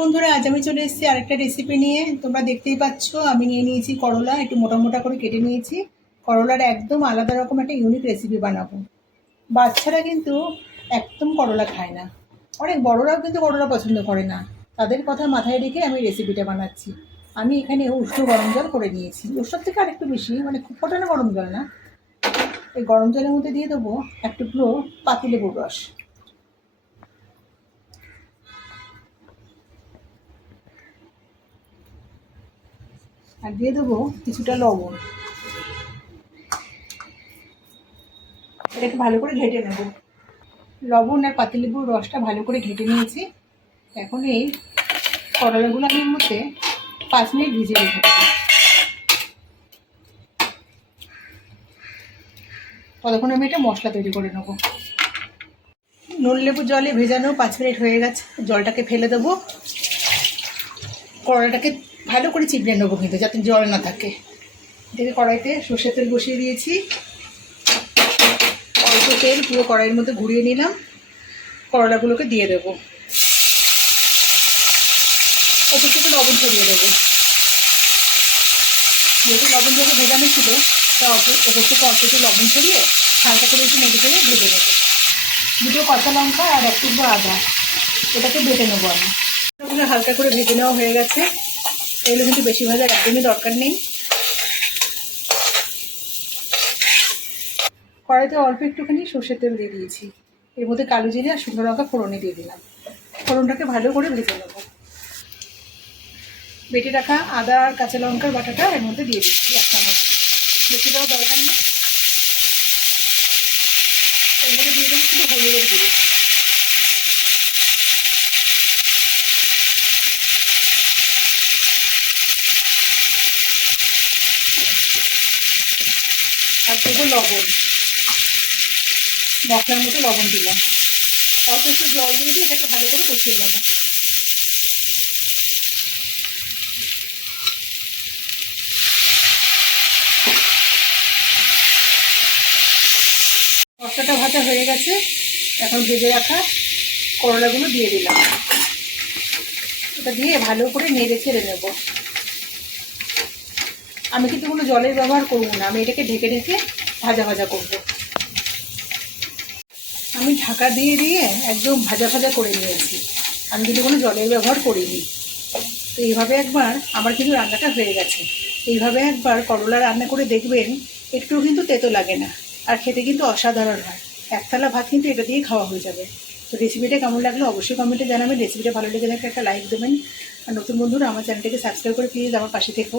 বন্ধুরা, আজ আমি চলে এসেছি আরেকটা রেসিপি নিয়ে। তোমরা দেখতেই পাচ্ছ, আমি নিয়ে নিয়েছি করলা, একটু মোটা মোটা করে কেটে নিয়েছি। করলার একদম আলাদা রকম একটা ইউনিক রেসিপি বানাবো। বাচ্চারা কিন্তু একদম করলা খায় না। অনেক বড়রাও কিন্তু করলা পছন্দ করে না। তাদের কথা মাথায় রেখে আমি রেসিপিটা বানাচ্ছি। আমি এখানে উষ্ণ গরম জল করে নিয়েছি। ওসব থেকে আরেকটু বেশি মানে খুব ফোটানো গরম জল না। এই গরম জলের মধ্যে দিয়ে দেবো এক টুকরো পাতিলেবুর রস। আর দিয়ে দেবো কিছুটা লবণ। এটাকে ভালো করে ঘেটে নেব। লবণ আর পাতিলেবুর রসটা ভালো করে ঘেটে নিয়েছি। এখন এই করলাগুলো আমি মধ্যে পাঁচ মিনিট ভিজিয়ে রেখে দেবো। ততক্ষণ আমি এটা মশলা তৈরি করে নেব। নুন লেবু জলে ভেজানো পাঁচ মিনিট হয়ে গেছে। জলটাকে ফেলে দেবো। কড়াইটাকে ভালো করে চিপড়ে নেব কিন্তু, যাতে জল না থাকে। এটাকে কড়াইতে সর্ষের তেল বসিয়ে দিয়েছি। অল্প তেল পুরো কড়াইয়ের মধ্যে ঘুরিয়ে নিলাম। করলাগুলোকে দিয়ে দেবো। ওপর থেকে লবণ ছড়িয়ে দেবো। যেহেতু লবণ যখন ভেজানো ছিল, তা ওপর থেকে অল্প একটু লবণ ছড়িয়ে হালকা করে একটু নেড়ে ফেলে ভেজে নেব। দুটো কাঁচা লঙ্কা আর এক টুকরো আদা। এটাকে বেটে নেব আমি। হালকা করে ভেজে নেওয়া হয়ে গেছে। এগুলো কিন্তু বেশি ভাজার একদমই দরকার নেই। কড়াইতে অল্প একটুখানি সর্ষের তেল দিয়ে দিয়েছি। এর মধ্যে কালো জিরে আর শুকনো লঙ্কা ফোড়নে দিয়ে দিলাম। ফোড়নটাকে ভালো করে ভেজে নেব। বেটে রাখা আদা আর কাঁচা লঙ্কার বাটাটা এর মধ্যে দিয়ে দিচ্ছি এক চামচ। বেশি দেওয়ার দরকার নেই। এর মধ্যে দিয়ে দেবো শুধু হলুদের গুঁড়ো। আর দেবো লবণ। মশলার মতো লবণ দিলাম। অল্প একটু জল দিয়ে দিয়ে এটাকে ভালো করে কষিয়ে নেব। মশলাটা ভাজা হয়ে গেছে। এখন ভেজে রাখা করলাগুলো দিয়ে দিলাম। এটা দিয়ে ভালো করে নেড়ে ছেড়ে নেব। আমি কিন্তু কোনো জলের ব্যবহার করব না, আমি এটাকে ঢেকে ঢেকে ভাজা ভাজা করব। আমি ঢাকা দিয়ে দিয়ে একদম ভাজা ভাজা করে নিয়েছি। আমি কিন্তু কোনো জলের ব্যবহার করিনি। তো এইভাবে একবার আমার কিন্তু রান্নাটা হয়ে গেছে। এইভাবে একবার করলা রান্না করে দেখবেন একটু কিন্তু তেতো লাগে না আর খেতে কিন্তু অসাধারণ হয়। এক থালা ভাত কিন্তু এটা দিয়ে খাওয়া হয়ে যাবে। তো রেসিপিটা কেমন লাগল অবশ্যই কমেন্টে জানাবেন। রেসিপিটা ভালো লেগে থাকলে একটা লাইক দেবেন। আর নতুন বন্ধুরা আমার চ্যানেলটাকে সাবস্ক্রাইব করে প্লিজ আমার পাশে থেকো।